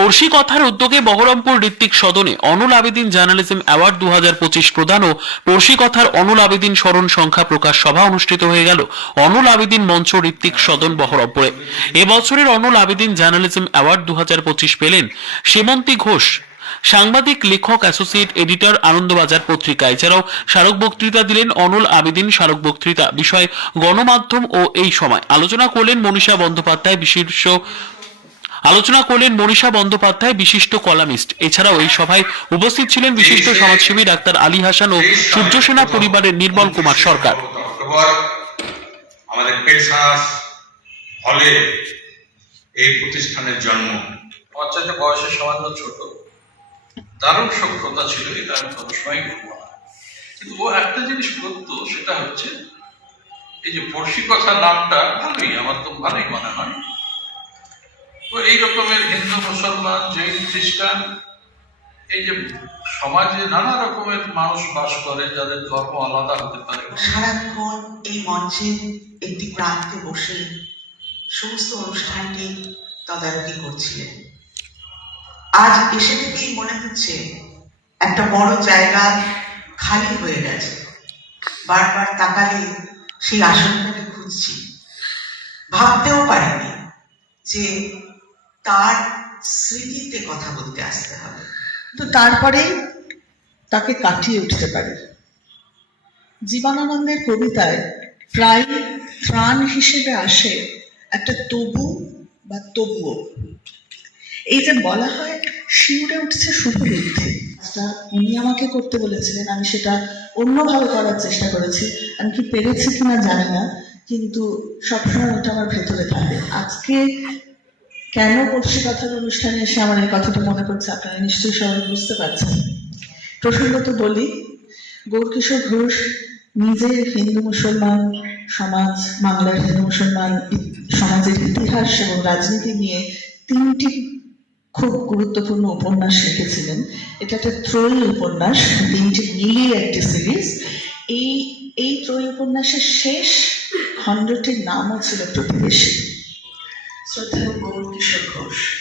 পড়শি কথার উদ্যোগে বহরমপুর ঋত্বিক সদনে অনুল আবেদিন জার্নালিজম অ্যাওয়ার্ড দু হাজার পঁচিশ প্রদান ও পড়শি কথার অনুল আবেদিন স্মরণ সংখ্যা প্রকাশ সভা অনুষ্ঠিত হয়ে গেল। অনুল আবেদিন মঞ্চ ঋত্বিক সদন বহরমপুরে। এবছরের অনুল আবেদিন জার্নালিজম অ্যাওয়ার্ড দু হাজার পঁচিশ পেলেন সেমন্তী ঘোষ। সাংবাদিক, লেখক, অ্যাসোসিয়েট এডিটর, আনন্দবাজার পত্রিকা এছাড়াও স্মারক বক্তৃতা দিলেন অনুল আবেদিন স্মারক বক্তৃতা বিষয় গণমাধ্যম ও এই সময়। আলোচনা করলেন মনীষা বন্দ্যোপাধ্যায় বিশিষ্ট আলোচনা করলেন মনীষা বন্দ্যোপাধ্যায় বিশিষ্ট কলামিস্ট। এছাড়াও এই সভায় উপস্থিত ছিলেন বিশিষ্ট সমাজসেবী ডাক্তার আলী হাসান ও সূর্য সেনা পরিবারের নির্মল কুমার সরকার। আমাদের পেশাস হলে এই প্রতিষ্ঠানের জন্ম। পঞ্চায়েতে বয়সে সামান্য ছোট। দারুণ সভ্যতা ছিল এটা আমি কোনো সময় বলব না। কিন্তু ও একটা জিনিস করতো সেটা হচ্ছে এই যে পড়শি কথা নামটা ভালোই আমার তো ভালোই মনে হয়। এই রকমের হিন্দু, মুসলমান, জৈন, খ্রিস্টান, এই যে সমাজে নানা রকমের মানুষ বাস করে, যাদের ধর্ম আলাদা হতে পারে। সারাক্ষণ এই মঞ্চের একটি প্রান্তে বসে সমস্ত অনুষ্ঠানটি তদারকি করছিলেন। আজ এসে থেকেই মনে হচ্ছে একটা বড় জায়গা খালি হয়ে গেছে। বারবার তাকালে সেই আসনটাকে খুঁজছি। ভাবতেও পারিনি যে তার স্মৃতিতে কথা বলতে আসতে হবে। তো তারপরে তাকে কাটিয়ে উঠতে পারে। জীবনানন্দের কবিতায় প্রায় ত্রাণ হিসেবে আসে একটা তবু বা তবুও। এই যে বলা হয়, শিউরে উঠছে শুভবুদ্ধি কাজটা উনি আমাকে করতে বলেছিলেন, আমি সেটা অন্যভাবে করার চেষ্টা করেছি। আমি কি পেরেছি কিনা জানি না, কিন্তু সবসময় ওটা আমার ভেতরে থাকে। আজকে কেন পড়শি কথার অনুষ্ঠানে এসে আমার এই কথাটা মনে করছে আপনারা নিশ্চয়ই সবাই বুঝতে পারছেন। প্রসঙ্গত বলি, গৌরকিশোর ঘোষ নিজে হিন্দু মুসলমান সমাজ, বাংলার হিন্দু মুসলমান সমাজের ইতিহাস এবং রাজনীতি নিয়ে তিনটি খুব গুরুত্বপূর্ণ উপন্যাস লিখেছিলেন। এটা একটা ত্রয়ী উপন্যাস, তিনটি মিলিয়ে একটি সিরিজ এই এই ত্রয়ী উপন্যাসের শেষ খণ্ডটির নামও ছিল প্রতিবেশী। Só tenho um bolo de chocolates.